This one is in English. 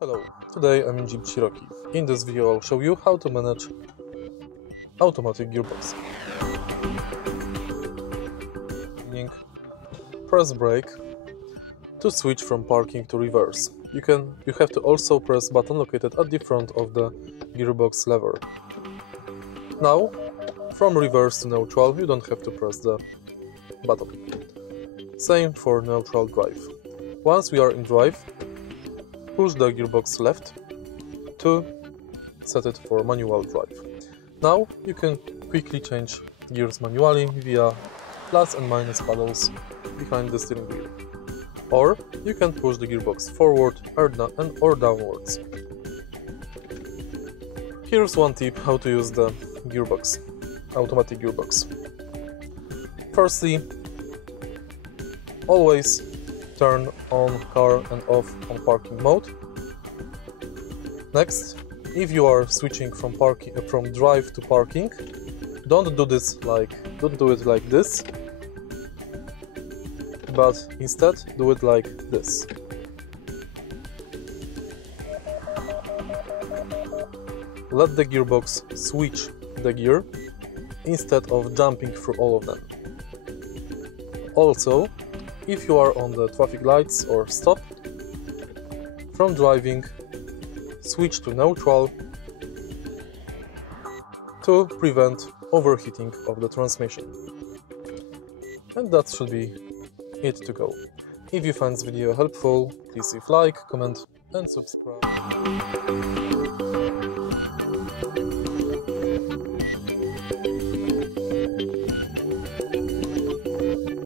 Hello, today I'm in JEEP Cherokee. In this video I'll show you how to manage automatic gearbox. Press brake to switch from parking to reverse. You have to also press button located at the front of the gearbox lever. Now, from reverse to neutral you don't have to press the button. Same for neutral drive. Once we are in drive, push the gearbox left to set it for manual drive. Now you can quickly change gears manually via plus and minus paddles behind the steering wheel. Or you can push the gearbox forward or downwards. Here's one tip how to use the gearbox, automatic gearbox. Firstly, always turn on car and off on parking mode. Next, if you are switching from drive to parking, don't do it like this, but instead do it like this. Let the gearbox switch the gear instead of jumping through all of them. Also, if you are on the traffic lights or stop, from driving, switch to neutral to prevent overheating of the transmission. And that should be it to go. If you find this video helpful, please leave like, comment and subscribe.